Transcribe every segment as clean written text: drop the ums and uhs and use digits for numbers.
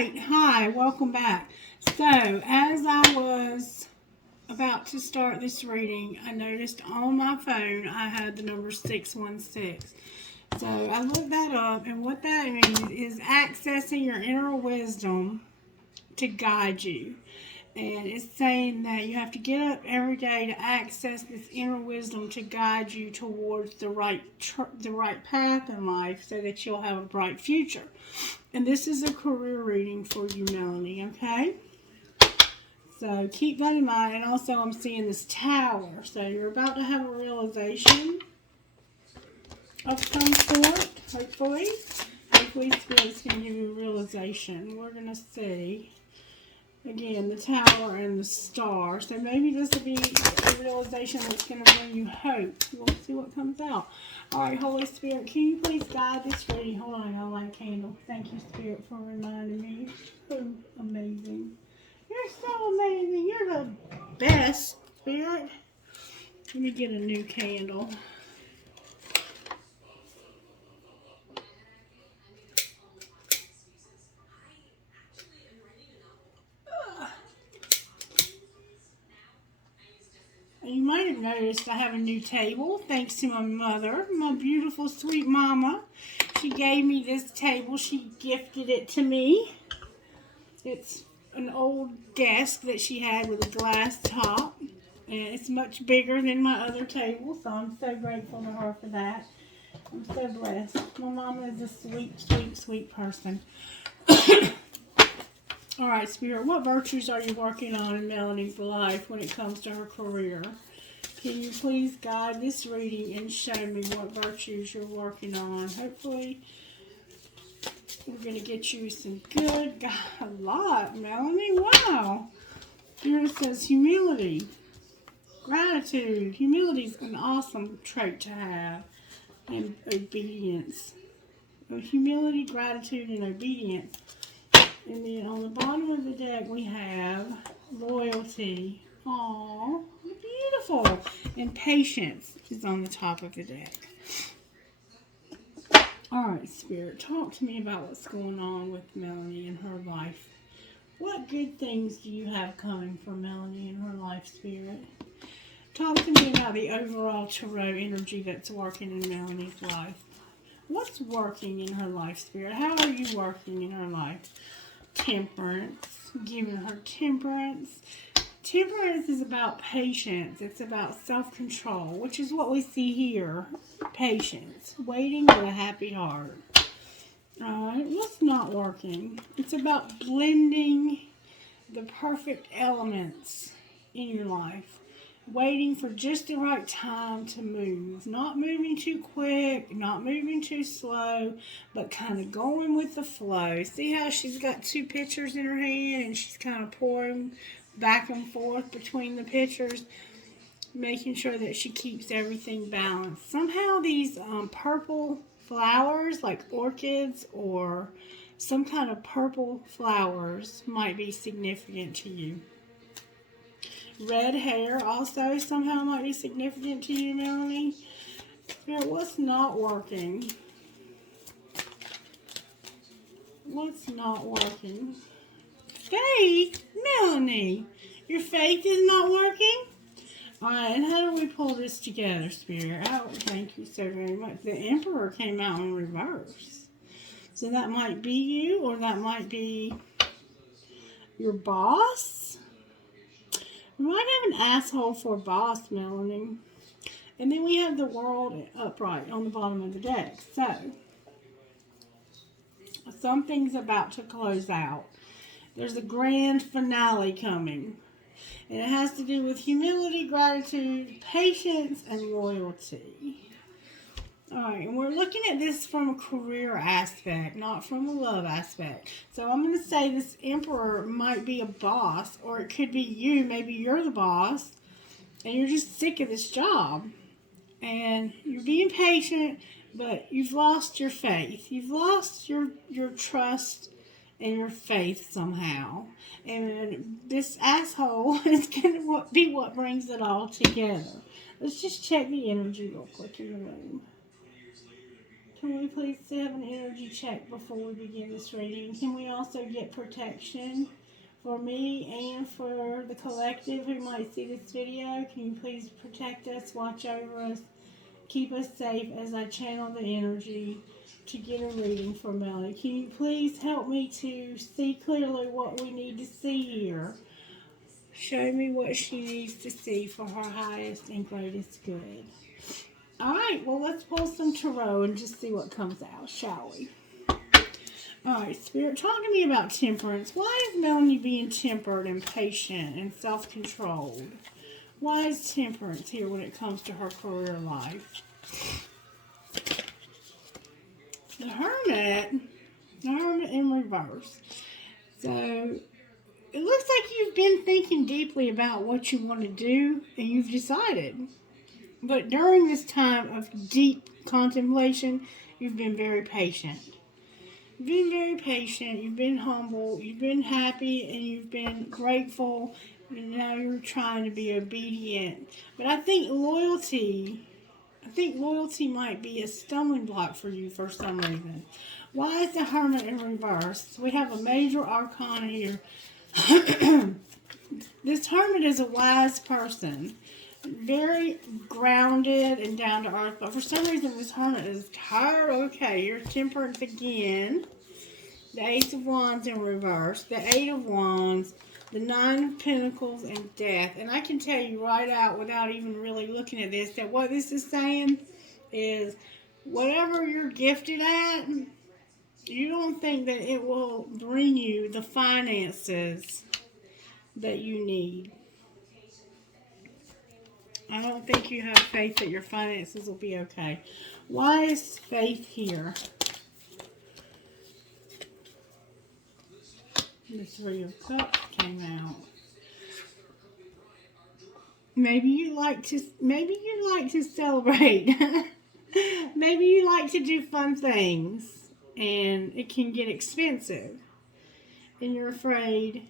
right. Hi, welcome back. So, as I was about to start this reading, I noticed on my phone I had the number 616. So, I looked that up, and what that means is accessing your inner wisdom to guide you. And it's saying that you have to get up every day to access this inner wisdom to guide you towards the right path in life so that you'll have a bright future. And this is a career reading for you, Melanie, okay? So keep that in mind. And also I'm seeing this tower. So you're about to have a realization of some sort, hopefully. Hopefully Spirit's going to give you a realization. We're going to see. Again, the tower and the star. So maybe this will be a realization that's going to bring you hope. We'll see what comes out. All right, Holy Spirit, can you please guide this reading? Hold on, I got to light a candle. Thank you, Spirit, for reminding me. You're so amazing. You're so amazing. You're the best, Spirit. Let me get a new candle. You might have noticed I have a new table thanks to my mother, my beautiful sweet mama. She gave me this table. She gifted it to me. It's an old desk that she had with a glass top. And it's much bigger than my other table, so I'm so grateful to her for that. I'm so blessed. My mama is a sweet, sweet, sweet person. All right, Spirit, what virtues are you working on in Melanie's life when it comes to her career? Can you please guide this reading and show me what virtues you're working on? Hopefully, we're going to get you some good, a lot, Melanie. Wow. Here it says humility, gratitude. Humility is an awesome trait to have, and obedience. Humility, gratitude, and obedience. And then on the bottom of the deck, we have loyalty. Aww, beautiful. And patience is on the top of the deck. All right, Spirit, talk to me about what's going on with Melanie in her life. What good things do you have coming for Melanie in her life, Spirit? Talk to me about the overall tarot energy that's working in Melanie's life. What's working in her life, Spirit? How are you working in her life? Temperance, giving her temperance. Temperance is about patience. It's about self-control, which is what we see here. Patience, waiting with a happy heart. Alright, what's not working? It's about blending the perfect elements in your life. Waiting for just the right time to move. Not moving too quick, not moving too slow, but kind of going with the flow. See how she's got two pictures in her hand and she's kind of pouring back and forth between the pictures, making sure that she keeps everything balanced. Somehow these purple flowers, like orchids or some kind of purple flowers, might be significant to you. Red hair also somehow might be significant to you, Melanie. Spirit, what's not working? What's not working? Faith? Melanie, your faith is not working? Alright, and how do we pull this together, Spirit? Oh, thank you so very much. The Emperor came out in reverse. So that might be you, or that might be your boss. We might have an asshole for a boss, Melanie. And then we have the World upright on the bottom of the deck. So, something's about to close out. There's a grand finale coming. And it has to do with humility, gratitude, patience, and loyalty. Alright, and we're looking at this from a career aspect, not from a love aspect. So I'm going to say this Emperor might be a boss, or it could be you. Maybe you're the boss, and you're just sick of this job. And you're being patient, but you've lost your faith. You've lost your trust and your faith somehow. And this asshole is going to be what brings it all together. Let's just check the energy real quick in the room. Can we please have an energy check before we begin this reading? Can we also get protection for me and for the collective who might see this video? Can you please protect us, watch over us, keep us safe as I channel the energy to get a reading for Melanie? Can you please help me to see clearly what we need to see here? Show me what she needs to see for her highest and greatest good. Alright, well, let's pull some tarot and just see what comes out, shall we? Alright, Spirit, talk to me about temperance. Why is Melanie being tempered and patient and self-controlled? Why is temperance here when it comes to her career life? The Hermit in reverse. So, it looks like you've been thinking deeply about what you want to do, and you've decided. But during this time of deep contemplation, you've been very patient. You've been very patient, you've been humble, you've been happy, and you've been grateful, and now you're trying to be obedient. But I think loyalty might be a stumbling block for you for some reason. Why is the Hermit in reverse? We have a major arcana here. This Hermit is a wise person, very grounded and down to earth, but for some reason this Hermit is tired. Okay, you're temperance again. The Ace of Wands in reverse, the Eight of Wands, the Nine of Pentacles, and Death. And I can tell you right out, without even really looking at this, that what this is saying is whatever you're gifted at, you don't think that it will bring you the finances that you need. I don't think you have faith that your finances will be okay. Why is faith here? The Three of Cups came out. Maybe you like to celebrate. Maybe you like to do fun things, and it can get expensive, and you're afraid.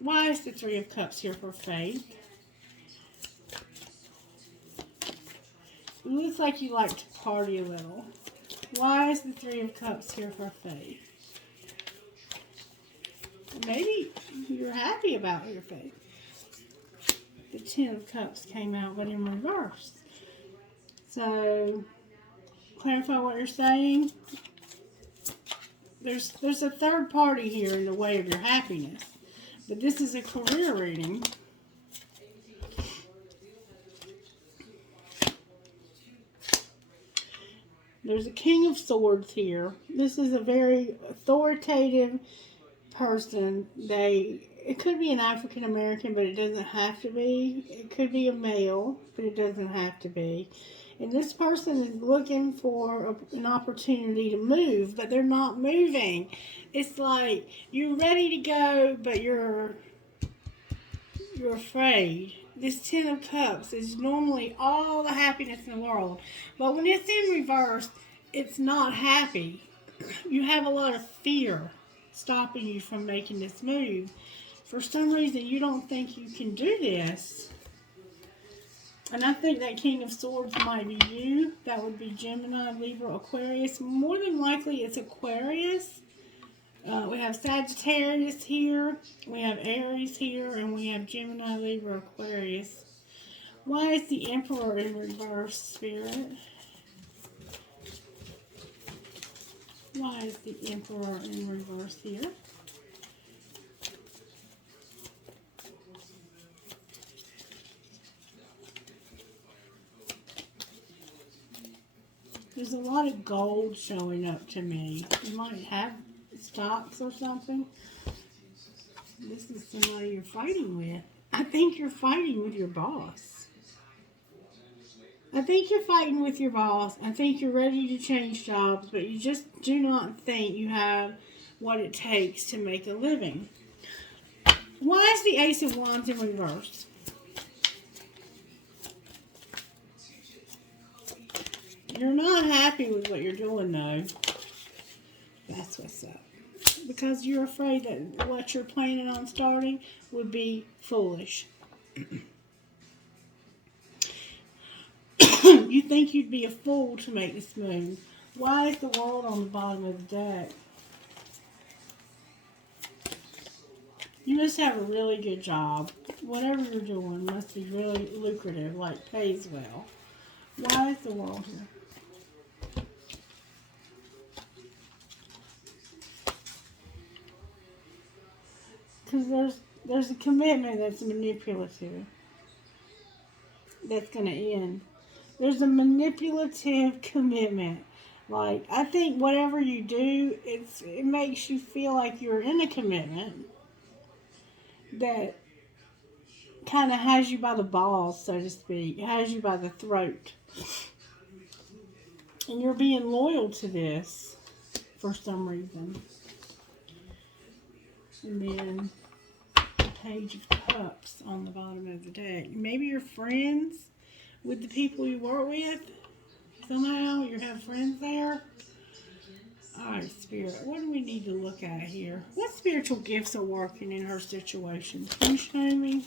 Why is the Three of Cups here for faith? It looks like you like to party a little. Why is the Three of Cups here for faith? Maybe you're happy about your faith. The Ten of Cups came out, but in reverse. So, clarify what you're saying. There's a third party here in the way of your happiness. But this is a career reading. There's a King of Swords here. This is a very authoritative person. It could be an African American, but it doesn't have to be. It could be a male, but it doesn't have to be. And this person is looking for an opportunity to move, but they're not moving. It's like you're ready to go, but you're afraid. This Ten of Cups is normally all the happiness in the world. But when it's in reverse, it's not happy. You have a lot of fear stopping you from making this move. For some reason, you don't think you can do this. And I think that King of Swords might be you. That would be Gemini, Libra, Aquarius. More than likely, it's Aquarius. We have Sagittarius here. We have Aries here. And we have Gemini, Libra, Aquarius. Why is the Emperor in reverse, Spirit? Why is the Emperor in reverse here? There's a lot of gold showing up to me. You might have stocks or something. This is somebody you're fighting with. I think you're fighting with your boss. I think you're fighting with your boss. I think you're ready to change jobs, but you just do not think you have what it takes to make a living. Why is the Ace of Wands in reverse? You're not happy with what you're doing, though. That's what's up. Because you're afraid that what you're planning on starting would be foolish. You think you'd be a fool to make this move. Why is the world on the bottom of the deck? You must have a really good job. Whatever you're doing must be really lucrative, like pays well. Why is the world here? Because there's a commitment that's manipulative. That's going to end. There's a manipulative commitment. Like, I think whatever you do, it makes you feel like you're in a commitment that kind of has you by the balls, so to speak. It has you by the throat. And you're being loyal to this for some reason. And then the Page of Cups on the bottom of the deck. Maybe you're friends with the people you work with. Somehow you have friends there. Alright, Spirit, what do we need to look at here? What spiritual gifts are working in her situation? Can you show me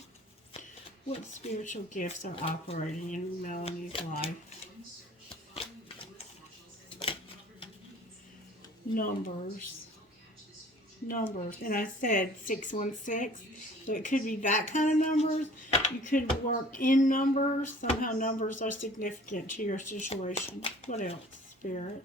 what spiritual gifts are operating in Melanie's life? Numbers. And I said 616. So it could be that kind of numbers. You could work in numbers. Somehow numbers are significant to your situation. What else, Spirit?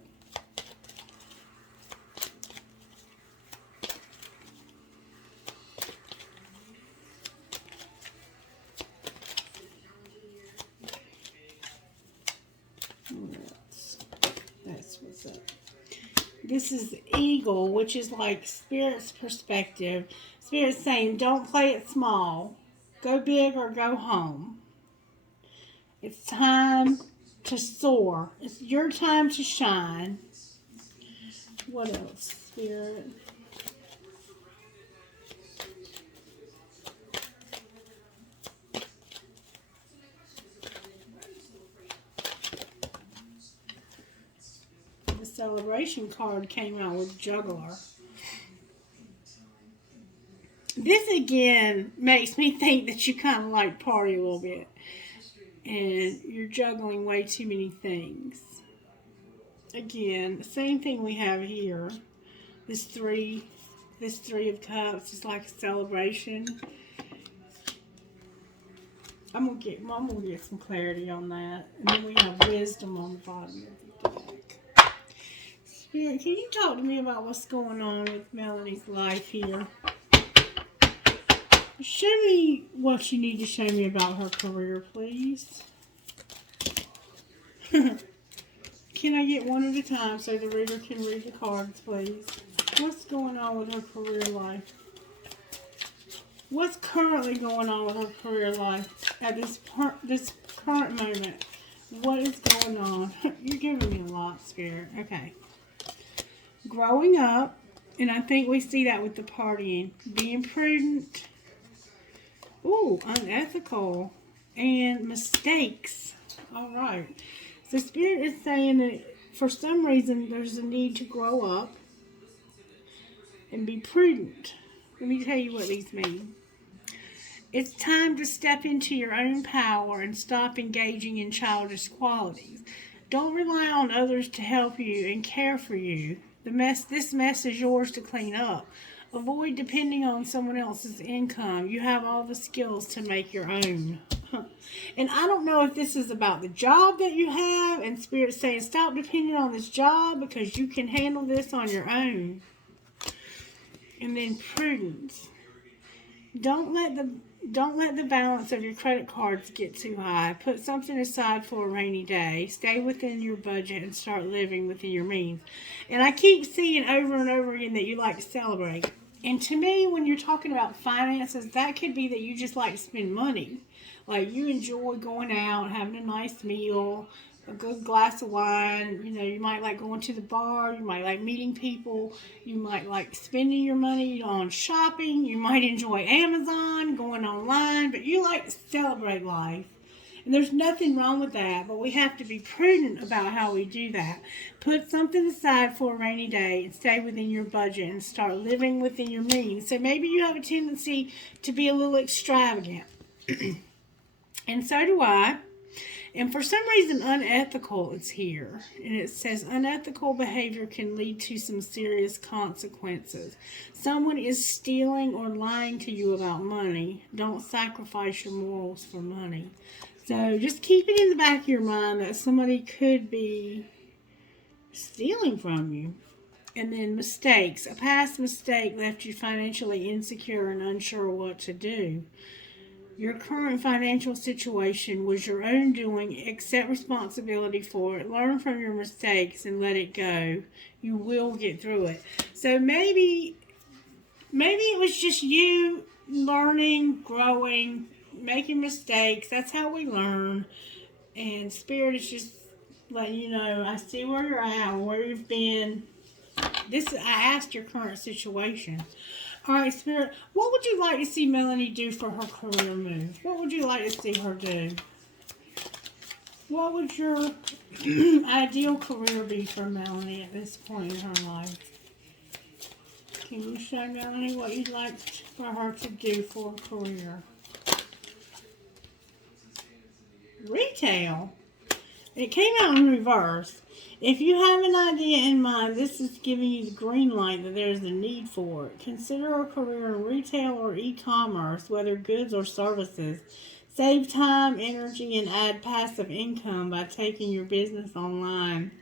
That's what's up. This is the eagle, which is like Spirit's perspective. Spirit's saying, don't play it small. Go big or go home. It's time to soar. It's your time to shine. What else, Spirit? The celebration card came out with juggler. This again makes me think that you kind of like party a little bit. And you're juggling way too many things. Again, the same thing we have here. This three of cups is like a celebration. I'm gonna get some clarity on that. And then we have wisdom on the bottom of the deck. Spirit, can you talk to me about what's going on with Melanie's life here? Show me what you need to show me about her career, please. Can I get one at a time so the reader can read the cards, please? What's going on with her career life? What's currently going on with her career life at this current moment? What is going on? You're giving me a lot, Spirit. Okay. Growing up, and I think we see that with the partying. Being prudent. Ooh, unethical. And mistakes. All right. So Spirit is saying that for some reason there's a need to grow up and be prudent. Let me tell you what these mean. It's time to step into your own power and stop engaging in childish qualities. Don't rely on others to help you and care for you. This mess is yours to clean up. Avoid depending on someone else's income. You have all the skills to make your own. And I don't know if this is about the job that you have, and Spirit's saying stop depending on this job because you can handle this on your own. And then prudence. Don't let the balance of your credit cards get too high. Put something aside for a rainy day. Stay within your budget and start living within your means. And I keep seeing over and over again that you like to celebrate. And to me, when you're talking about finances, that could be that you just like to spend money. Like you enjoy going out, having a nice meal, a good glass of wine. You know, you might like going to the bar. You might like meeting people. You might like spending your money on shopping. You might enjoy Amazon, going online. But you like to celebrate life. And there's nothing wrong with that, but we have to be prudent about how we do that. Put something aside for a rainy day and stay within your budget and start living within your means. So maybe you have a tendency to be a little extravagant. And so do I. And for some reason, unethical is here. And it says unethical behavior can lead to some serious consequences. Someone is stealing or lying to you about money. Don't sacrifice your morals for money. So just keep it in the back of your mind that somebody could be stealing from you. And then mistakes. A past mistake left you financially insecure and unsure what to do. Your current financial situation was your own doing. Accept responsibility for it. Learn from your mistakes and let it go. You will get through it. So maybe it was just you learning, growing, making mistakes. That's how we learn. And Spirit is just letting you know, I see where you're at, where you've been. I asked your current situation. All right, Spirit, what would you like to see Melanie do for her career move? What would you like to see her do? What would your ideal career be for Melanie at this point in her life? Can you show Melanie what you'd like for her to do for a career? Retail. It came out in reverse. If you have an idea in mind, this is giving you the green light that there's a need for it. Consider a career in retail or e-commerce, whether goods or services. Save time, energy, and add passive income by taking your business online.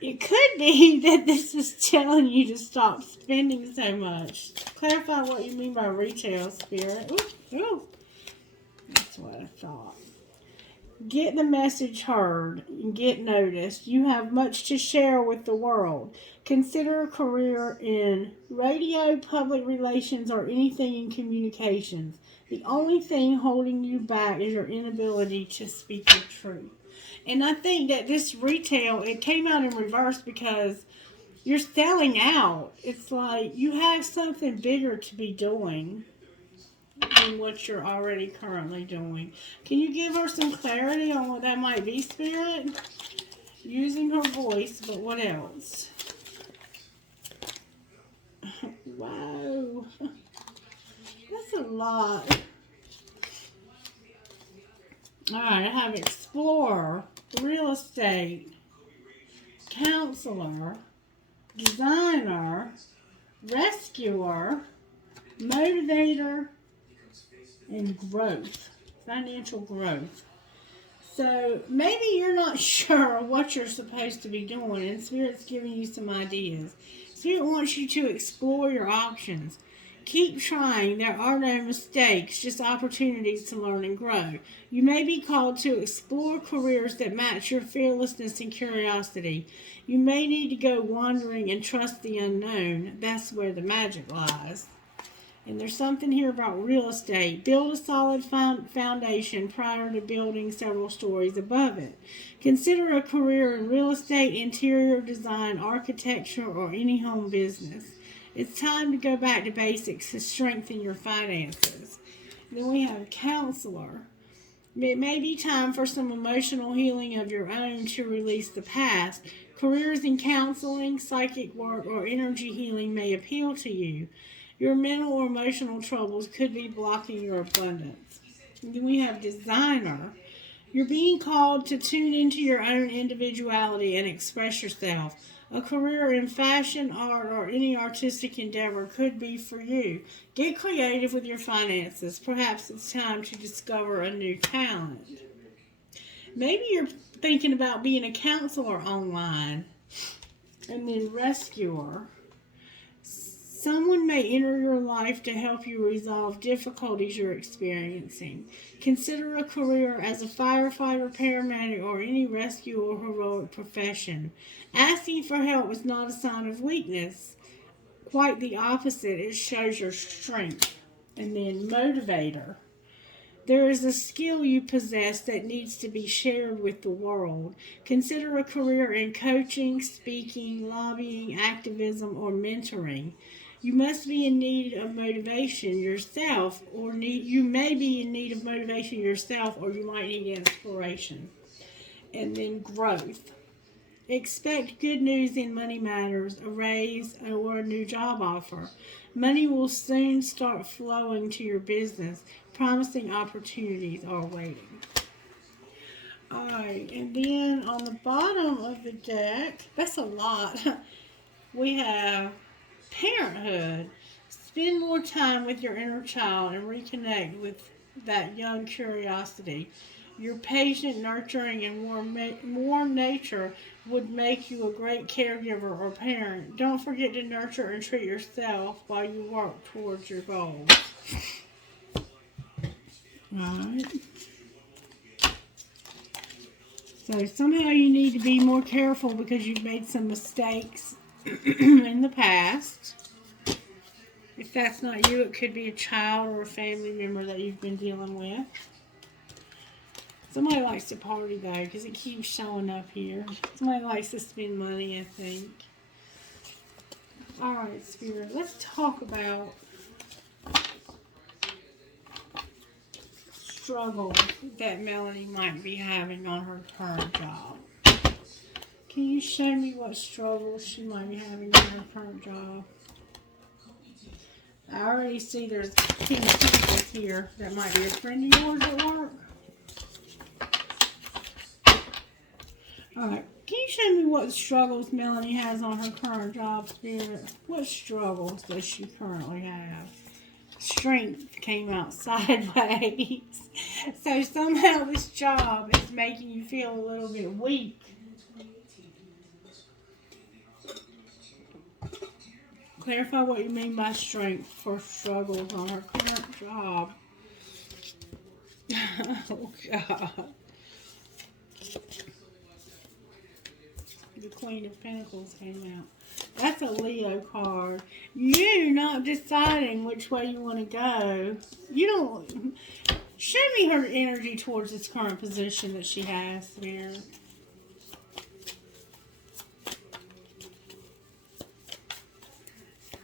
It could be that this is telling you to stop spending so much. Clarify what you mean by retail, Spirit. Ooh. That's what I thought. Get the message heard and get noticed. You have much to share with the world. Consider a career in radio, public relations, or anything in communications. The only thing holding you back is your inability to speak the truth. And I think that this retail, it came out in reverse because you're selling out. It's like you have something bigger to be doing than what you're already currently doing. Can you give her some clarity on what that might be, Spirit? Using her voice, but what else? Wow. That's a lot. Alright, I have explorer, real estate, counselor, designer, rescuer, motivator, and growth, financial growth. So maybe you're not sure what you're supposed to be doing, and Spirit's giving you some ideas. Spirit wants you to explore your options. Keep trying. There are no mistakes, just opportunities to learn and grow. You may be called to explore careers that match your fearlessness and curiosity. You may need to go wandering and trust the unknown. That's where the magic lies. And there's something here about real estate. Build a solid foundation prior to building several stories above it. Consider a career in real estate, interior design, architecture, or any home business. It's time to go back to basics to strengthen your finances. Then we have counselor. It may be time for some emotional healing of your own to release the past. Careers in counseling, psychic work, or energy healing may appeal to you. Your mental or emotional troubles could be blocking your abundance. And then we have designer. You're being called to tune into your own individuality and express yourself. A career in fashion, art, or any artistic endeavor could be for you. Get creative with your finances. Perhaps it's time to discover a new talent. Maybe you're thinking about being a counselor online. And then rescuer. Someone may enter your life to help you resolve difficulties you're experiencing. Consider a career as a firefighter, paramedic, or any rescue or heroic profession. Asking for help is not a sign of weakness. Quite the opposite, it shows your strength. And then motivator. There is a skill you possess that needs to be shared with the world. Consider a career in coaching, speaking, lobbying, activism, or mentoring. You must be in need of motivation yourself, you may be in need of motivation yourself, or you might need inspiration. And then growth. Expect good news in money matters, a raise, or a new job offer. Money will soon start flowing to your business. Promising opportunities are waiting. Alright, and then on the bottom of the deck, that's a lot, we have parenthood. Spend more time with your inner child and reconnect with that young curiosity. Your patient, nurturing, and warm nature would make you a great caregiver or parent. Don't forget to nurture and treat yourself while you work towards your goals. Alright. So somehow you need to be more careful because you've made some mistakes in the past. If that's not you, it could be a child or a family member that you've been dealing with. Somebody likes to party though, because it keeps showing up here. Somebody likes to spend money, I think. Alright, Spirit, let's talk about struggle that Melanie might be having on her current job. Can you show me what struggles she might be having on her current job? I already see there's pink people here that might be a friend of yours at work. Alright, can you show me what struggles Melanie has on her current job, Spirit? What struggles does she currently have? Strength came out sideways. So somehow this job is making you feel a little bit weak. Clarify what you mean by strength for struggles on her current job. Oh, God. The Queen of Pentacles came out. That's a Leo card. You not deciding which way you want to go. You don't... Show me her energy towards this current position that she has here.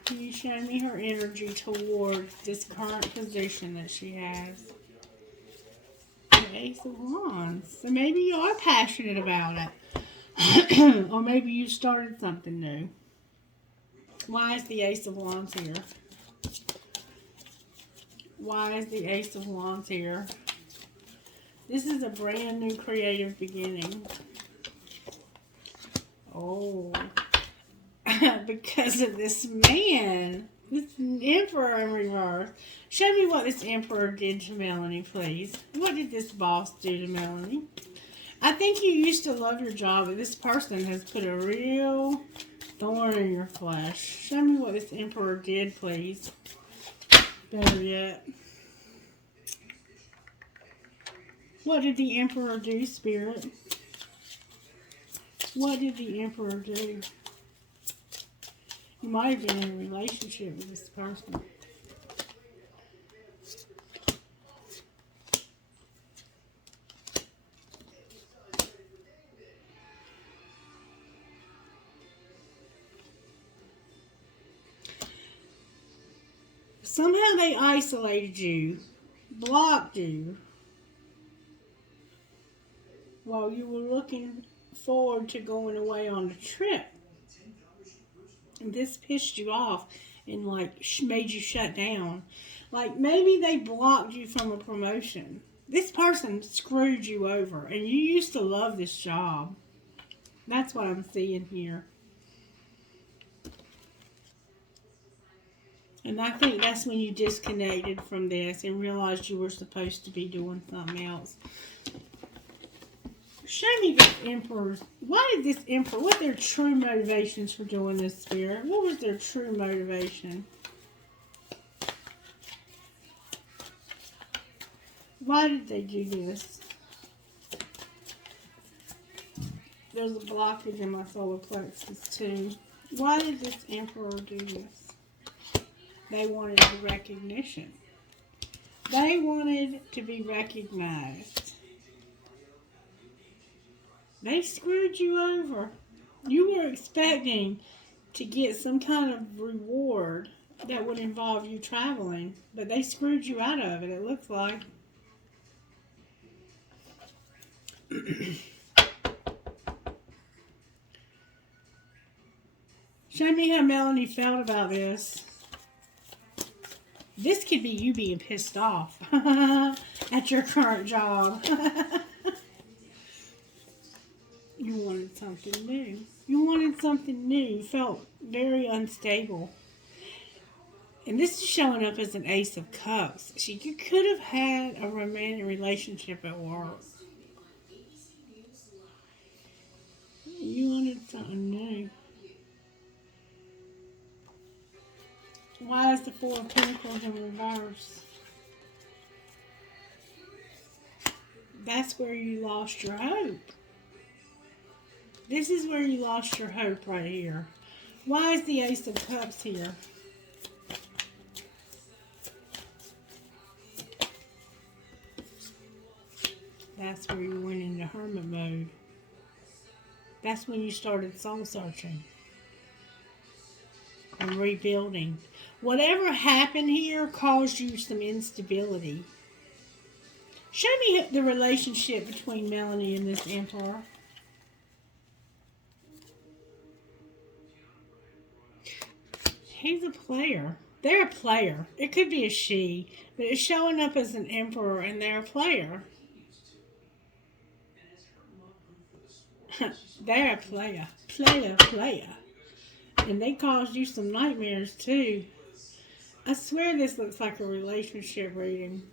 Can you show me her energy towards this current position that she has? The Ace of Wands. So maybe you are passionate about it. Or maybe you started something new. Why is the Ace of Wands here? Why is the Ace of Wands here? This is a brand new creative beginning. Oh. Because of this man. This Emperor in reverse. Show me what this Emperor did to Melanie, please. What did this boss do to Melanie? I think you used to love your job, but this person has put a real thorn in your flesh. Show me what this Emperor did, please. Better yet. What did the Emperor do, Spirit? What did the Emperor do? You might have been in a relationship with this person. Somehow they isolated you, blocked you, while you were looking forward to going away on a trip. And this pissed you off and like made you shut down. Like maybe they blocked you from a promotion. This person screwed you over and you used to love this job. That's what I'm seeing here. And I think that's when you disconnected from this and realized you were supposed to be doing something else. Show me this Emperor's. Why did this Emperor, what are their true motivations for doing this, Spirit? What was their true motivation? Why did they do this? There's a blockage in my solar plexus too. Why did this Emperor do this? They wanted recognition. They wanted to be recognized. They screwed you over. You were expecting to get some kind of reward that would involve you traveling, but they screwed you out of it, it looks like. Show me how Melanie felt about this. This could be you being pissed off at your current job. You wanted something new. You wanted something new. You felt very unstable. And this is showing up as an Ace of Cups. You could have had a romantic relationship at work. You wanted something new. Why is the Four of Pentacles in reverse? That's where you lost your hope. This is where you lost your hope right here. Why is the Ace of Cups here? That's where you went into hermit mode. That's when you started soul searching and rebuilding. Whatever happened here caused you some instability. Show me the relationship between Melanie and this Emperor. He's a player. They're a player. It could be a she, but it's showing up as an Emperor and they're a player. They're a player. Player. And they caused you some nightmares too. I swear this looks like a relationship reading.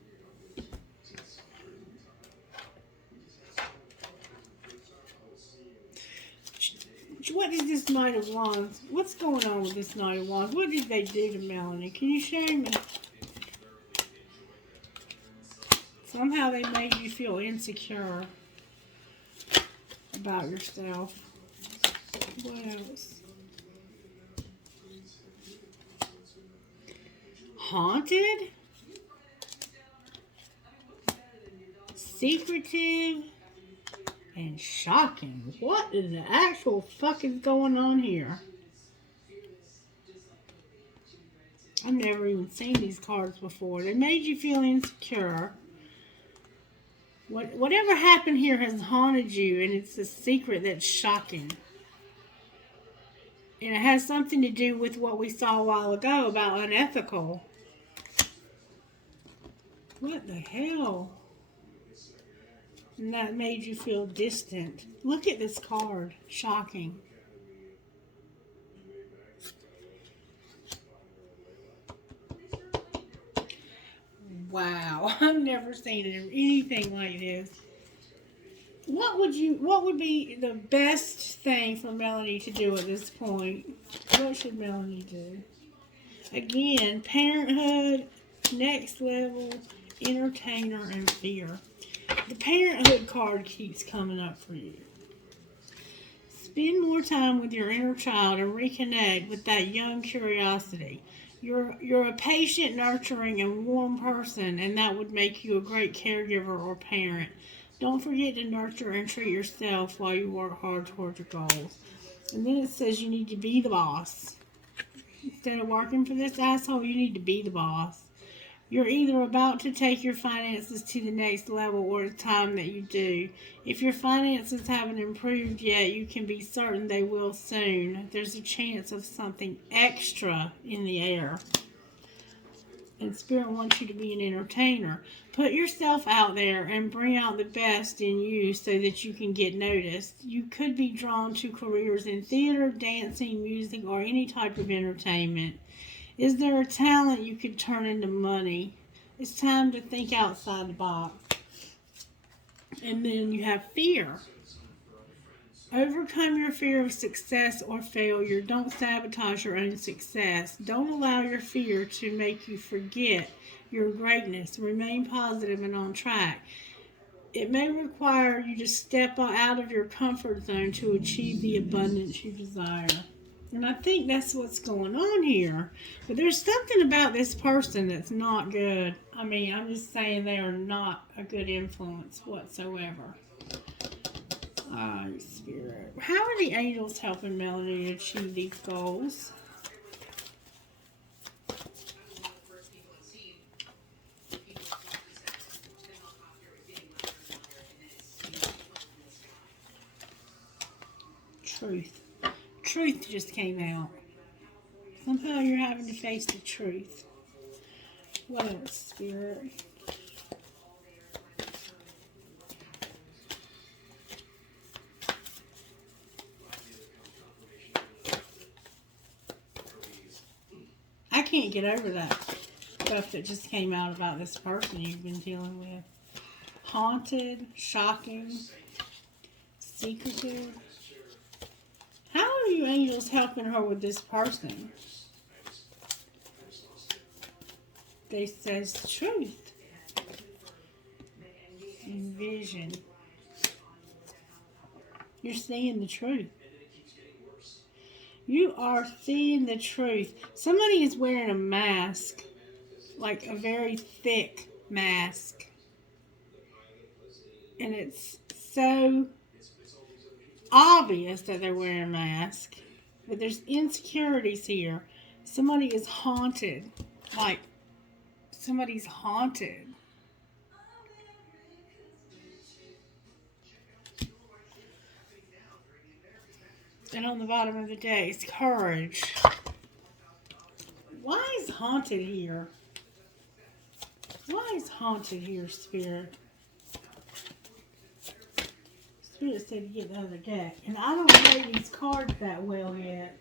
What is this Knight of Wands? What's going on with this Knight of Wands? What did they do to Melanie? Can you show me? Somehow they made you feel insecure about yourself. What else? Haunted? Secretive? And shocking. What is the actual fuck is going on here? I've never even seen these cards before. They made you feel insecure. Whatever happened here has haunted you, and it's a secret that's shocking. And it has something to do with what we saw a while ago about unethical. What the hell? And that made you feel distant. Look at this card. Shocking. Wow. I've never seen anything like this. What would be the best thing for Melanie to do at this point? What should Melanie do? Again, parenthood, next level, entertainer, and fear. The parenthood card keeps coming up for you. Spend more time with your inner child and reconnect with that young curiosity. You're a patient, nurturing, and warm person, and that would make you a great caregiver or parent. Don't forget to nurture and treat yourself while you work hard toward your goals. And then it says you need to be the boss. Instead of working for this asshole, you need to be the boss. You're either about to take your finances to the next level or it's time that you do. If your finances haven't improved yet, you can be certain they will soon. There's a chance of something extra in the air. And Spirit wants you to be an entertainer. Put yourself out there and bring out the best in you so that you can get noticed. You could be drawn to careers in theater, dancing, music, or any type of entertainment. Is there a talent you could turn into money? It's time to think outside the box. And then you have fear. Overcome your fear of success or failure. Don't sabotage your own success. Don't allow your fear to make you forget your greatness. Remain positive and on track. It may require you to step out of your comfort zone to achieve the abundance you desire. And I think that's what's going on here. But there's something about this person that's not good. I mean, I'm just saying they are not a good influence whatsoever. Spirit. How are the angels helping Melanie achieve these goals? Truth. Truth just came out. Somehow you're having to face the truth. What else, Spirit? I can't get over that stuff that just came out about this person you've been dealing with. Haunted, shocking, secretive. How are you angels helping her with this person? They says truth and vision. You're seeing the truth. You are seeing the truth. Somebody is wearing a mask, like a very thick mask. And it's so obvious that they're wearing a mask. But there's insecurities here. Somebody is haunted. Like, somebody's haunted. And on the bottom of the deck is courage. Why is haunted here? Why is haunted here, Spirit? Spirit said to get the other deck. And I don't know these cards that well yet.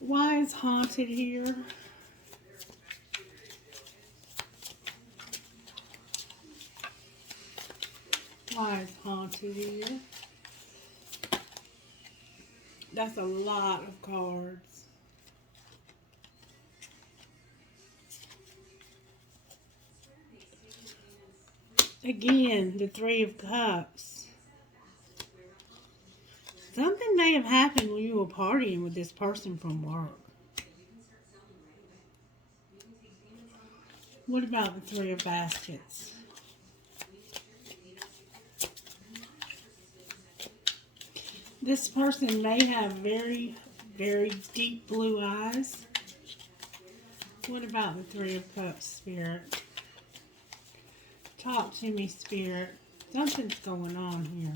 Why is haunted here? Why is haunted here? That's a lot of cards. Again, the Three of Cups. Something may have happened when you were partying with this person from work. What about the Three of Baskets? This person may have very, very deep blue eyes. What about the Three of Cups, Spirit? Talk to me, Spirit. Something's going on here.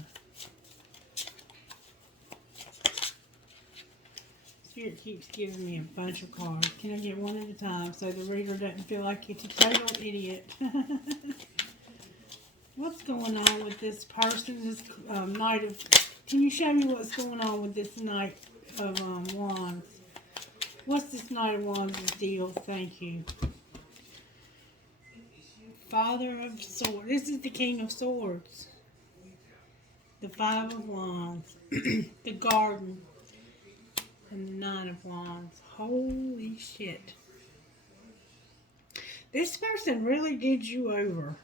Spirit keeps giving me a bunch of cards. Can I get one at a time so the reader doesn't feel like it's a total idiot? What's going on with this person, this Knight of... Can you show me what's going on with this Knight of Wands? What's this Knight of Wands' deal? Thank you. Father of Swords. This is the King of Swords. The Five of Wands. The Garden. And the Nine of Wands. Holy shit. This person really did you over.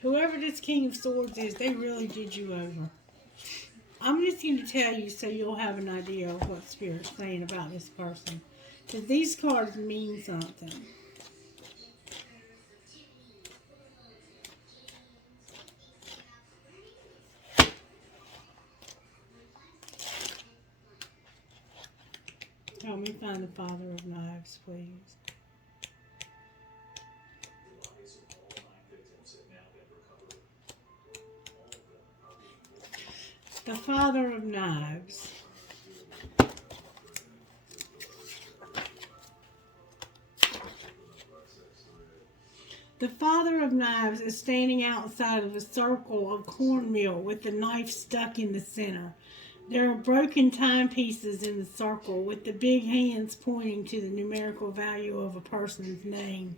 Whoever this King of Swords is, they really did you over. I'm just going to tell you so you'll have an idea of what Spirit's saying about this person. Because these cards mean something. Help me find the Father of Knives, please. The Father of Knives. The Father of Knives is standing outside of a circle of cornmeal with the knife stuck in the center. There are broken timepieces in the circle with the big hands pointing to the numerical value of a person's name.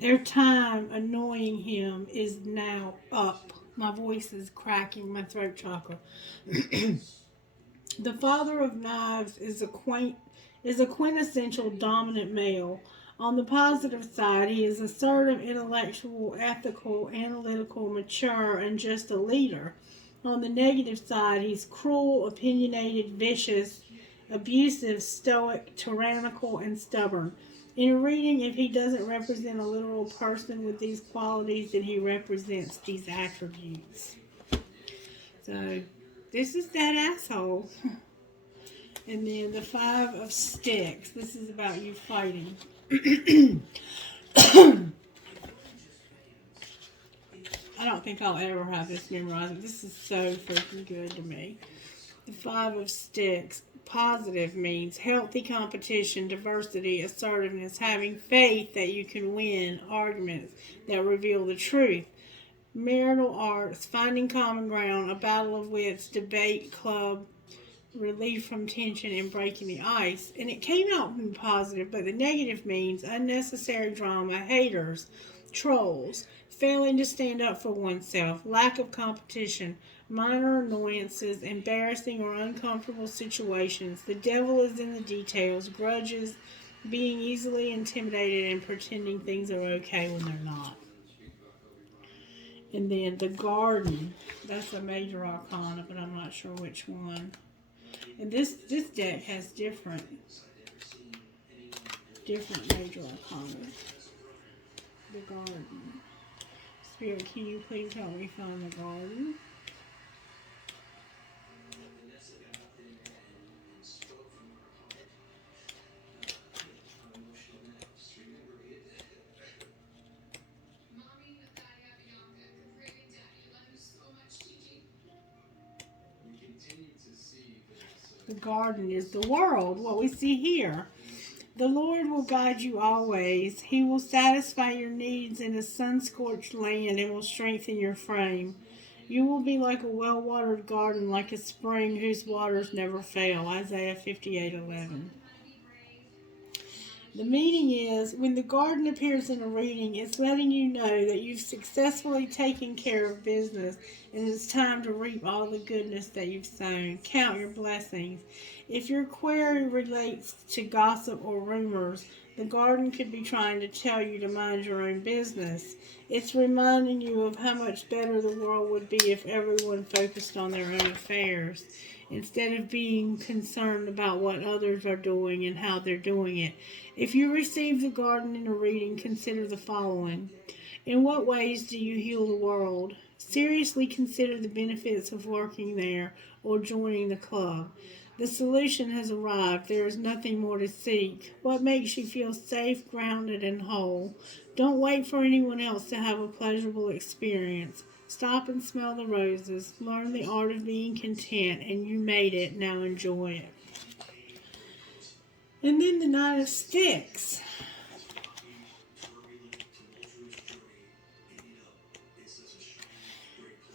Their time annoying him is now up. My voice is cracking, my throat chakra. The Father of Knives is a quintessential dominant male. On the positive side, he is assertive, intellectual, ethical, analytical, mature, and just a leader. On the negative side, he's cruel, opinionated, vicious, abusive, stoic, tyrannical, and stubborn. In a reading, if he doesn't represent a literal person with these qualities, then he represents these attributes. So, this is that asshole. And then the Five of Sticks. This is about you fighting. I don't think I'll ever have this memorized. This is so freaking good to me. The Five of Sticks. Positive means healthy competition, diversity, assertiveness, having faith that you can win, arguments that reveal the truth. Marital arts, finding common ground, a battle of wits, debate club, relief from tension and breaking the ice. And it came out in positive, but the negative means unnecessary drama, haters, trolls, failing to stand up for oneself, lack of competition, minor annoyances, embarrassing or uncomfortable situations. The devil is in the details, grudges, being easily intimidated, and pretending things are okay when they're not. And then the garden, that's a major arcana, but I'm not sure which one. And this deck has different major arcana. The garden. Spirit, can you please help me find the garden? The garden is the world, what we see here. The Lord will guide you always. He will satisfy your needs in a sun-scorched land and will strengthen your frame. You will be like a well-watered garden, like a spring whose waters never fail. Isaiah 58:11. The meaning is, when the garden appears in a reading, it's letting you know that you've successfully taken care of business and it's time to reap all the goodness that you've sown. Count your blessings. If your query relates to gossip or rumors, the garden could be trying to tell you to mind your own business. It's reminding you of how much better the world would be if everyone focused on their own affairs, instead of being concerned about what others are doing and how they're doing it. If you receive the garden in a reading, consider the following. In what ways do you heal the world? Seriously consider the benefits of working there or joining the club. The solution has arrived. There is nothing more to seek. What makes you feel safe, grounded, and whole? Don't wait for anyone else to have a pleasurable experience. Stop and smell the roses. Learn the art of being content, and you made it. Now enjoy it. And then the Knight of Sticks.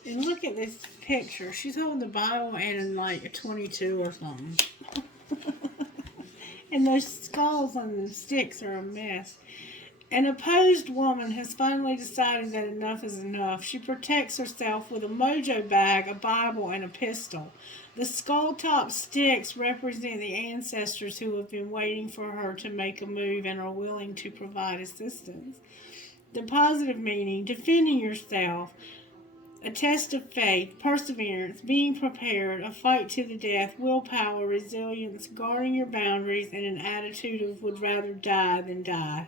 And look at this picture. She's holding the Bible and like a 22 or something. And those skulls on the sticks are a mess. An opposed woman has finally decided that enough is enough. She protects herself with a mojo bag, a Bible, and a pistol. The skull-top sticks represent the ancestors who have been waiting for her to make a move and are willing to provide assistance. The positive meaning, defending yourself, a test of faith, perseverance, being prepared, a fight to the death, willpower, resilience, guarding your boundaries, and an attitude of would rather die than die.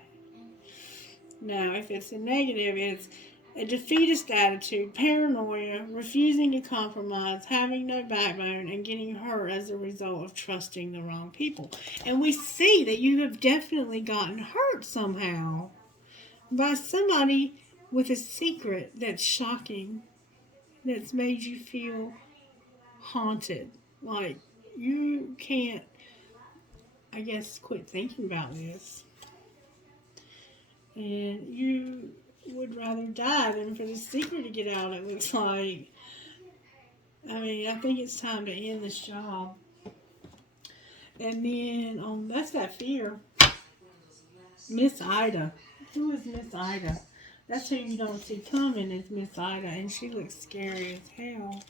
Now, if it's a negative, it's a defeatist attitude, paranoia, refusing to compromise, having no backbone, and getting hurt as a result of trusting the wrong people. And we see that you have definitely gotten hurt somehow by somebody with a secret that's shocking, that's made you feel haunted. Like, you can't, I guess, quit thinking about this. And you would rather die than for the secret to get out, it looks like. I mean, I think it's time to end this job. And then, that's that fear. Miss Ida. Who is Miss Ida? That's who you don't see coming, is Miss Ida, and she looks scary as hell.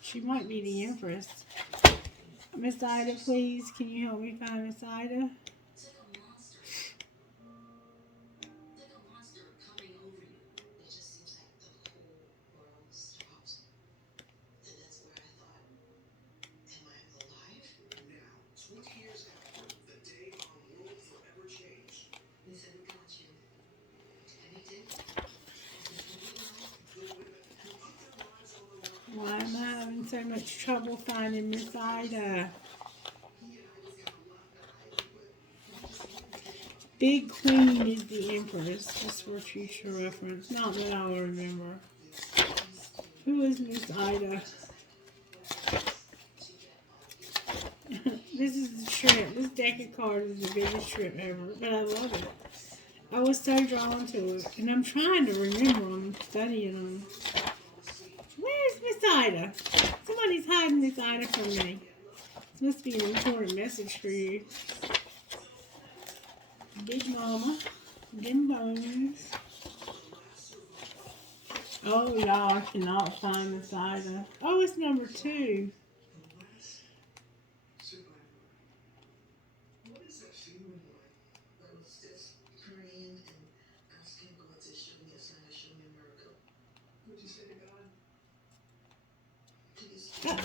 She might be the Empress. Miss Ida, please, can you help me find Miss Ida? Why am I having so much trouble finding Miss Ida? Big Queen is the Empress, just for future reference. Not that I'll remember. Who is Miss Ida? This is the trip. This deck of cards is the biggest trip ever, but I love it. I was so drawn to it. And I'm trying to remember them, studying them. Where's Miss Ida? Somebody's hiding Miss Ida from me. This must be an important message for you. Big Mama. Dim Bones. Oh, y'all, I cannot find Miss Ida. Oh, it's number 2.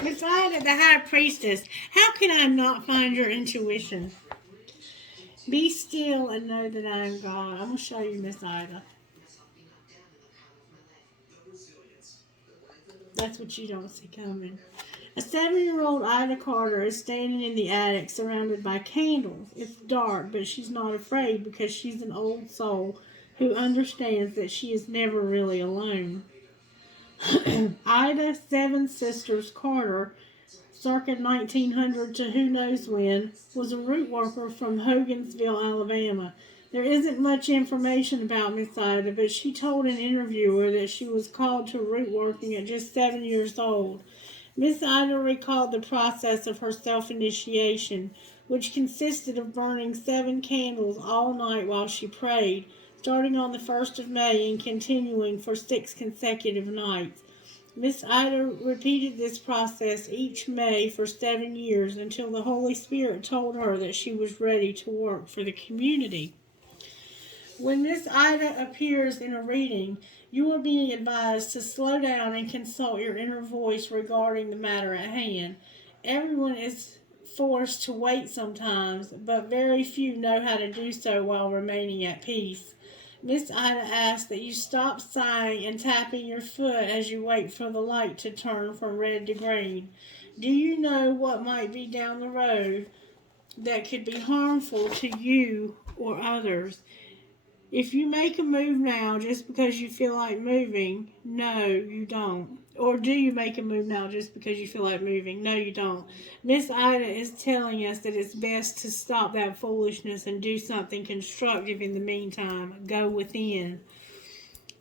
Miss Ida, the High Priestess. How can I not find your intuition? Be still and know that I am God. I'm going to show you Miss Ida. That's what you don't see coming. A 7-year-old Ida Carter is standing in the attic surrounded by candles. It's dark, but she's not afraid because she's an old soul who understands that she is never really alone. Ida Seven Sisters Carter, circa 1900 to who knows when, was a root worker from Hogansville, Alabama. There isn't much information about Miss Ida, but she told an interviewer that she was called to root working at just 7 years old. Miss Ida recalled the process of her self-initiation, which consisted of burning 7 candles all night while she prayed, starting on the 1st of May and continuing for 6 consecutive nights. Miss Ida repeated this process each May for 7 years until the Holy Spirit told her that she was ready to work for the community. When Miss Ida appears in a reading, you are being advised to slow down and consult your inner voice regarding the matter at hand. Everyone is forced to wait sometimes, but very few know how to do so while remaining at peace. Miss Ida asks that you stop sighing and tapping your foot as you wait for the light to turn from red to green. Do you know what might be down the road that could be harmful to you or others? If you make a move now just because you feel like moving, no, you don't. Or do you make a move now just because you feel like moving? No, you don't. Miss Ida is telling us that it's best to stop that foolishness and do something constructive in the meantime. Go within.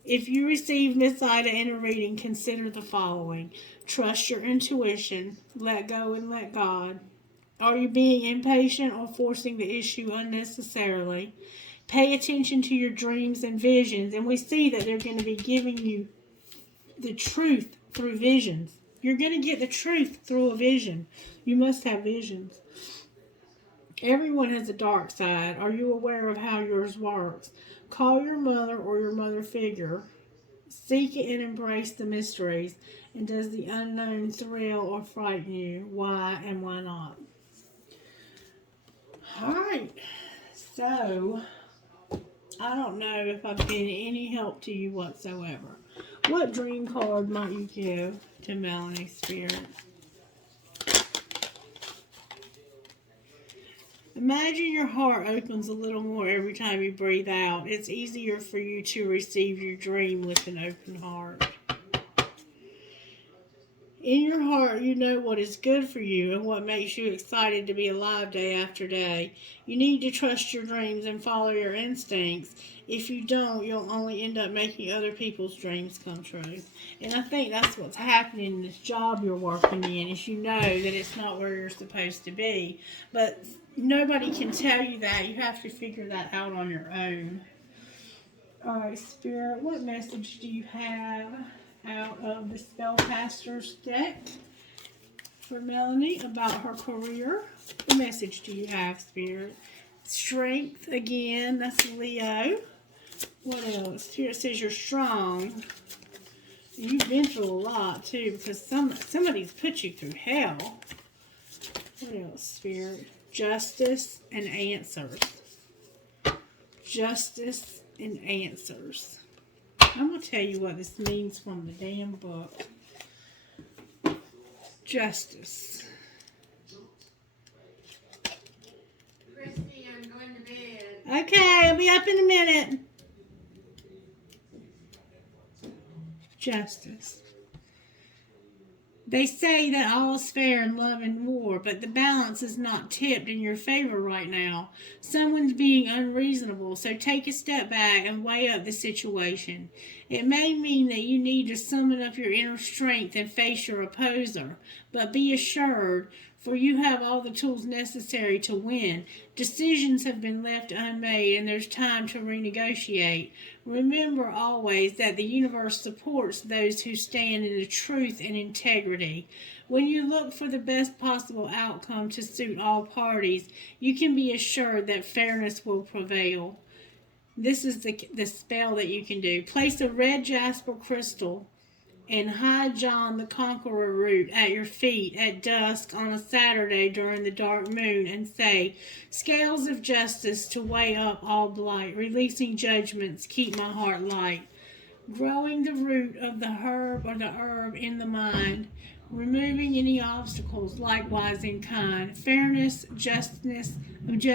If you receive Miss Ida in a reading, consider the following. Trust your intuition. Let go and let God. Are you being impatient or forcing the issue unnecessarily? Pay attention to your dreams and visions, and we see that they're going to be giving you the truth through visions. You're going to get the truth through a vision. You must have visions. Everyone has a dark side. Are you aware of how yours works? Call your mother or your mother figure. Seek and embrace the mysteries. And does the unknown thrill or frighten you? Why and why not? All right. So, I don't know if I've been any help to you whatsoever. What dream card might you give to Melanie Spirit? Imagine your heart opens a little more every time you breathe out. It's easier for you to receive your dream with an open heart. In your heart, you know what is good for you and what makes you excited to be alive day after day. You need to trust your dreams and follow your instincts. If you don't, you'll only end up making other people's dreams come true. And I think that's what's happening in this job you're working in, is you know that it's not where you're supposed to be. But nobody can tell you that. You have to figure that out on your own. All right, Spirit, what message do you have out of the Spellcasters deck for Melanie about her career? What message do you have, Spirit? Strength, again, that's Leo. What else? Here it says you're strong. You've been through a lot, too, because somebody's put you through hell. What else, Spirit? Justice and answers. Justice and answers. I'm going to tell you what this means from the damn book. Justice. Christie, I'm going to bed. Okay, I'll be up in a minute. Justice. They say that all is fair in love and war, but the balance is not tipped in your favor right now. Someone's being unreasonable, so take a step back and weigh up the situation. It may mean that you need to summon up your inner strength and face your opposer, but be assured, for you have all the tools necessary to win. Decisions have been left unmade, and there's time to renegotiate. Remember always that the universe supports those who stand in the truth and integrity. When you look for the best possible outcome to suit all parties, you can be assured that fairness will prevail. This is the spell that you can do. Place a red jasper crystal and hide John the Conqueror root at your feet at dusk on a Saturday during the dark moon and say, "Scales of justice to weigh up all blight, releasing judgments, keep my heart light." Growing the root of the herb or the herb in the mind, removing any obstacles likewise in kind, fairness, justness,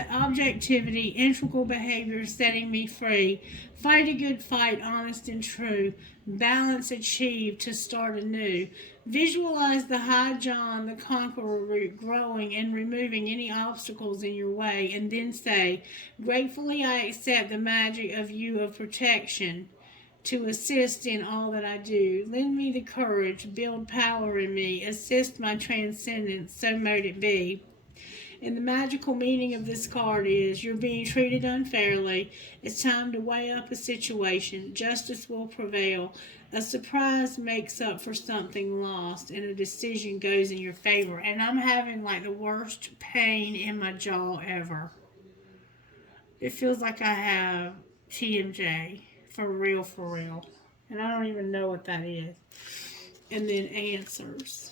objectivity, integral behavior setting me free, fight a good fight, honest and true, balance achieved to start anew. Visualize the high John the Conqueror root growing and removing any obstacles in your way, and then say, "Gratefully I accept the magic of you of protection to assist in all that I do. Lend me the courage, build power in me, assist my transcendence, so mote it be." And the magical meaning of this card is, you're being treated unfairly. It's time to weigh up a situation. Justice will prevail. A surprise makes up for something lost, and a decision goes in your favor. And I'm having like the worst pain in my jaw ever. It feels like I have TMJ. For real, for real. And I don't even know what that is. And then answers.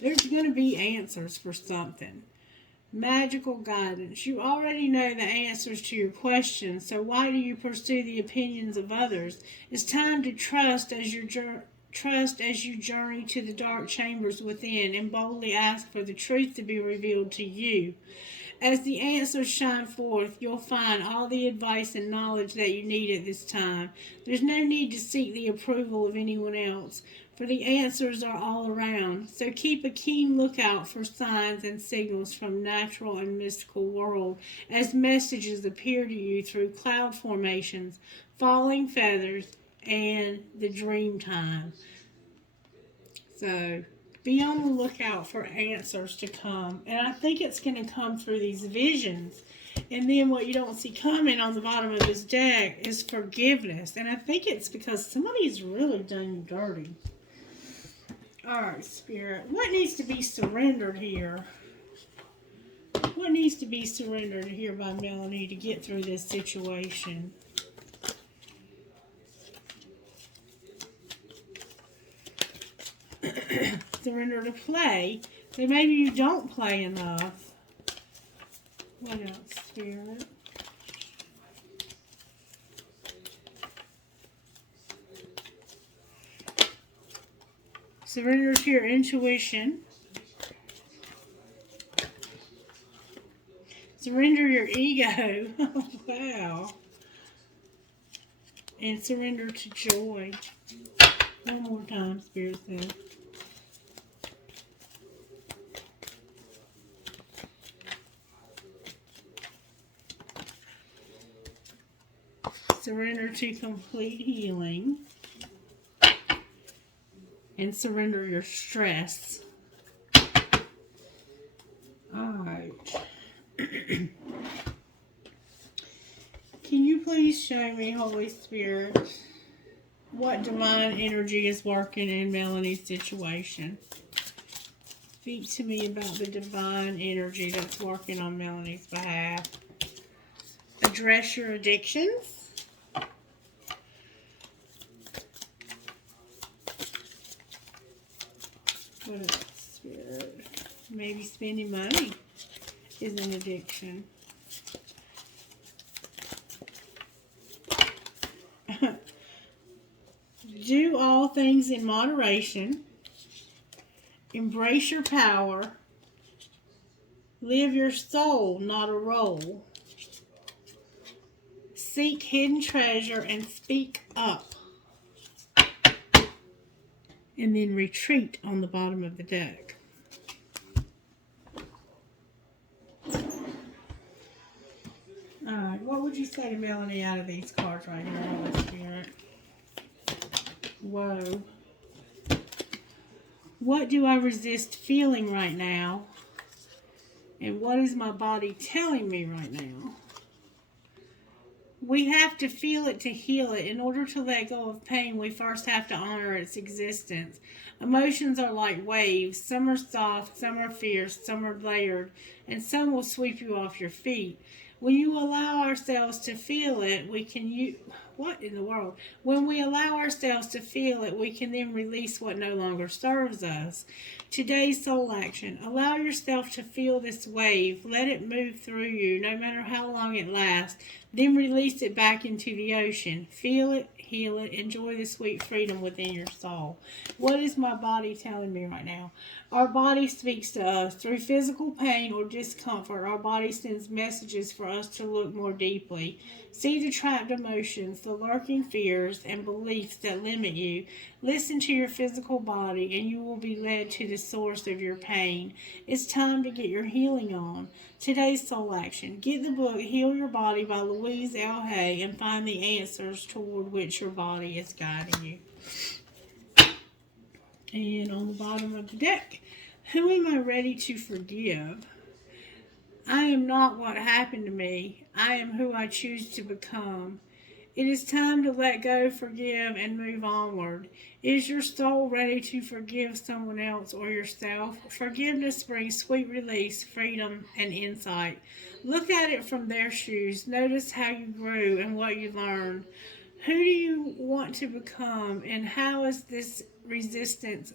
There's going to be answers for something. Magical guidance. You already know the answers to your questions, so why do you pursue the opinions of others? It's time to trust as you journey to the dark chambers within and boldly ask for the truth to be revealed to you. As the answers shine forth, you'll find all the advice and knowledge that you need at this time. There's no need to seek the approval of anyone else, for the answers are all around. So keep a keen lookout for signs and signals from natural and mystical world as messages appear to you through cloud formations, falling feathers, and the dream time. So be on the lookout for answers to come. And I think it's going to come through these visions. And then what you don't see coming on the bottom of this deck is forgiveness. And I think it's because somebody's really done you dirty. Alright, Spirit. What needs to be surrendered here? What needs to be surrendered here by Melanie to get through this situation? Surrender to play. So maybe you don't play enough. What else, Spirit? Surrender to your intuition. Surrender your ego. Oh, wow. And surrender to joy. One more time, Spirit says. Surrender to complete healing. And surrender your stress. Alright. Can you please show me, Holy Spirit, what divine energy is working in Melanie's situation? Speak to me about the divine energy that's working on Melanie's behalf. Address your addictions. What else, Spirit? Maybe spending money is an addiction. Do all things in moderation. Embrace your power. Live your soul, not a role. Seek hidden treasure and speak up. and then retreat on the bottom of the deck. Alright, what would you say to Melanie out of these cards right here, Holy Spirit? Whoa. What do I resist feeling right now? And what is my body telling me right now? We have to feel it to heal it. In order to let go of pain, we first have to honor its existence. Emotions are like waves. Some are soft, some are fierce, some are layered, and some will sweep you off your feet. When you allow ourselves to feel it, we can what in the world? When we allow ourselves to feel it, we can then release what no longer serves us. Today's soul action. Allow yourself to feel this wave. Let it move through you, no matter how long it lasts. Then release it back into the ocean. Feel it, heal it, enjoy the sweet freedom within your soul. What is my body telling me right now? Our body speaks to us. Through physical pain or discomfort, our body sends messages for us to look more deeply. See the trapped emotions, the lurking fears, and beliefs that limit you. Listen to your physical body, and you will be led to the source of your pain. It's time to get your healing on. Today's soul action. Get the book Heal Your Body by Louise L. Hay and find the answers toward which your body is guiding you. And on the bottom of the deck, who am I ready to forgive? I am not what happened to me. I am who I choose to become. It is time to let go, forgive, and move onward. Is your soul ready to forgive someone else or yourself? Forgiveness brings sweet release, freedom, and insight. Look at it from their shoes. Notice how you grew and what you learned. Who do you want to become, and how is this resistance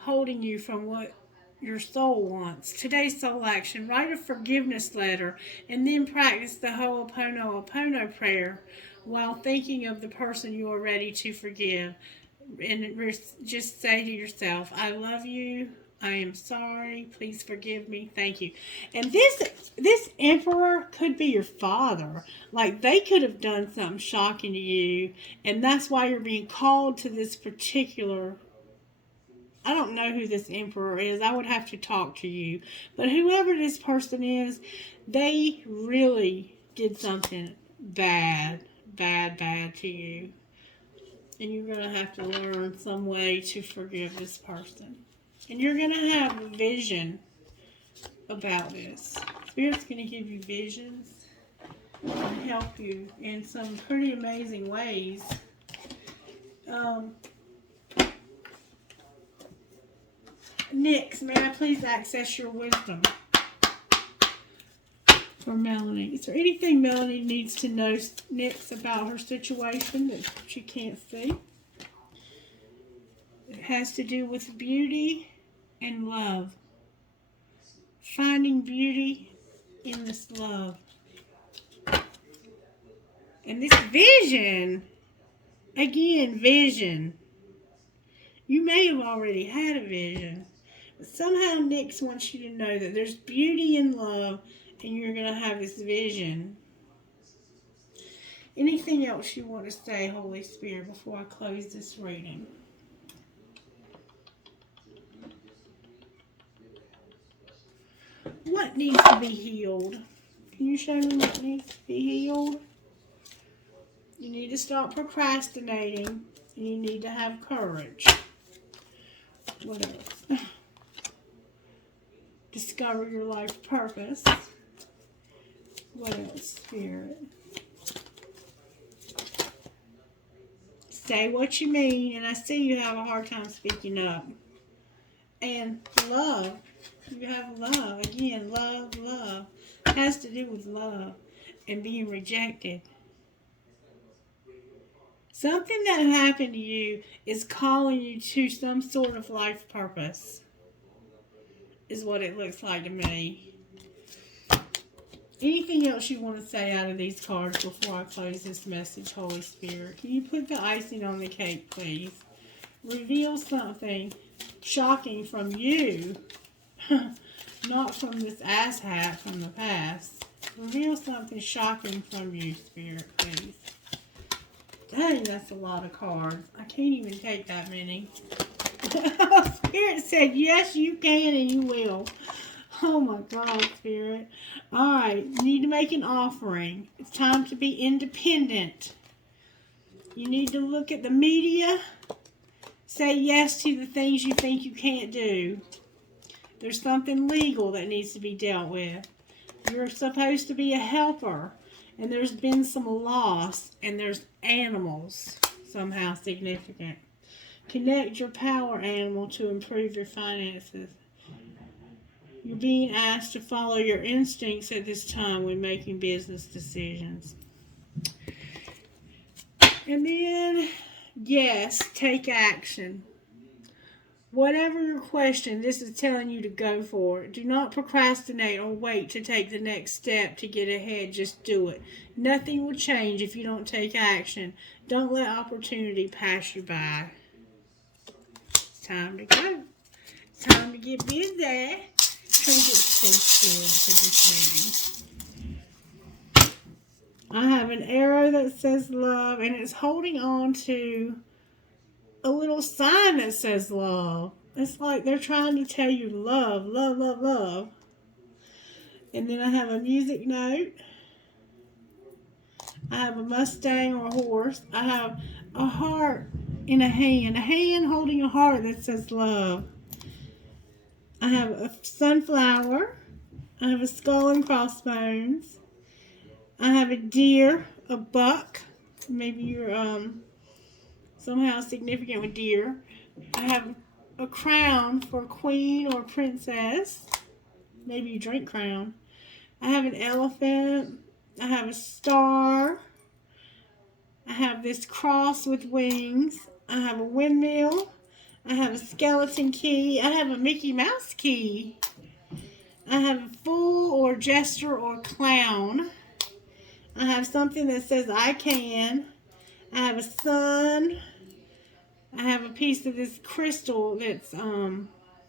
holding you from what your soul wants? Today's soul action. Write a forgiveness letter and then practice the Ho'oponopono prayer while thinking of the person you are ready to forgive. And just say to yourself, I love you. I am sorry. Please forgive me. Thank you. And this emperor could be your father. Like, they could have done something shocking to you, and that's why you're being called to this particular. I don't know who this emperor is. I would have to talk to you. But whoever this person is, they really did something bad to you. And you're going to have to learn some way to forgive this person. And you're going to have a vision about this. Spirit's going to give you visions and help you in some pretty amazing ways. Nix, may I please access your wisdom for Melanie? Is there anything Melanie needs to know, Nix, about her situation that she can't see? It has to do with beauty and love. Finding beauty in this love. And this vision, again, vision. You may have already had a vision, but somehow Nix wants you to know that there's beauty in love and you're going to have this vision. Anything else you want to say, Holy Spirit, before I close this reading? What needs to be healed? Can you show me what needs to be healed? You need to stop procrastinating, and you need to have courage. What else? Discover your life purpose. What else, Spirit? Say what you mean, and I see you have a hard time speaking up. And love. You have love. Again, love. It has to do with love and being rejected. Something that happened to you is calling you to some sort of life purpose, is what it looks like to me. Anything else you want to say out of these cards before I close this message, Holy Spirit? Can you put the icing on the cake, please? Reveal something shocking from you, not from this asshat from the past. Reveal something shocking from you, Spirit, please. Dang, that's a lot of cards. I can't even take that many. Spirit said, yes, you can and you will. Oh my God, Spirit. All right, you need to make an offering. It's time to be independent. You need to look at the media. Say yes to the things you think you can't do. There's something legal that needs to be dealt with. You're supposed to be a helper. And there's been some loss. And there's animals somehow significant. Connect your power animal to improve your finances. You're being asked to follow your instincts at this time when making business decisions. And then, yes, take action. Whatever your question, this is telling you to go for it. Do not procrastinate or wait to take the next step to get ahead. Just do it. Nothing will change if you don't take action. Don't let opportunity pass you by. It's time to go. It's time to get busy. Trinket, stay still for this reading. I have an arrow that says love, and it's holding on to a little sign that says love. It's like they're trying to tell you love, love, love, love. And then I have a music note. I have a Mustang or a horse. I have a heart in a hand holding a heart that says love. I have a sunflower. I have a skull and crossbones. I have a deer, a buck. Maybe you're somehow significant with deer. I have a crown for a queen or a princess. Maybe you drink crown. I have an elephant. I have a star. I have this cross with wings. I have a windmill. I have a skeleton key. I have a Mickey Mouse key. I have a fool or jester or clown. I have something that says I can. I have a sun. I have a piece of this crystal that's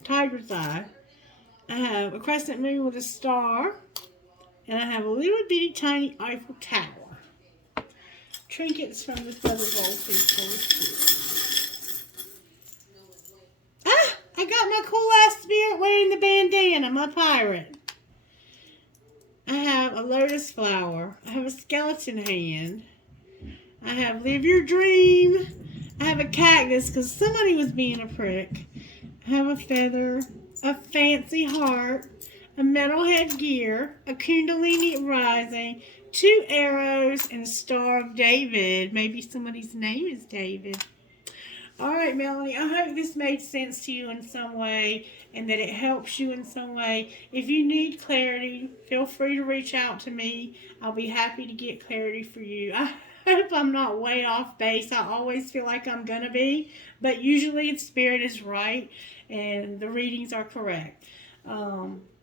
tiger's eye. I have a crescent moon with a star. And I have a little bitty tiny Eiffel Tower. Trinkets from this other goldfish goes here. Ah! I got my cool ass spirit wearing the bandana. I'm a pirate. I have a lotus flower. I have a skeleton hand. I have live your dream. I have a cactus because somebody was being a prick. I have a feather, a fancy heart, a metal headgear, a kundalini rising, 2 arrows, and a Star of David. Maybe somebody's name is David. All right, Melanie, I hope this made sense to you in some way and that it helps you in some way. If you need clarity, feel free to reach out to me. I'll be happy to get clarity for you. I hope I'm not way off base. I always feel like I'm going to be, but usually the spirit is right and the readings are correct.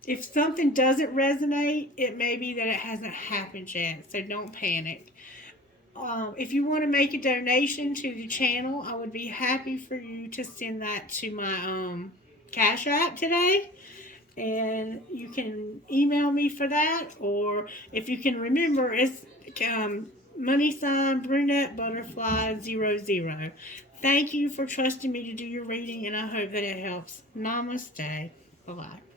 If something doesn't resonate, it may be that it hasn't happened yet, so don't panic. If you want to make a donation to the channel, I would be happy for you to send that to my Cash App today. And you can email me for that, or if you can remember, it's money sign brunette butterfly 00. Thank you for trusting me to do your reading, and I hope that it helps. Namaste. Bye-bye.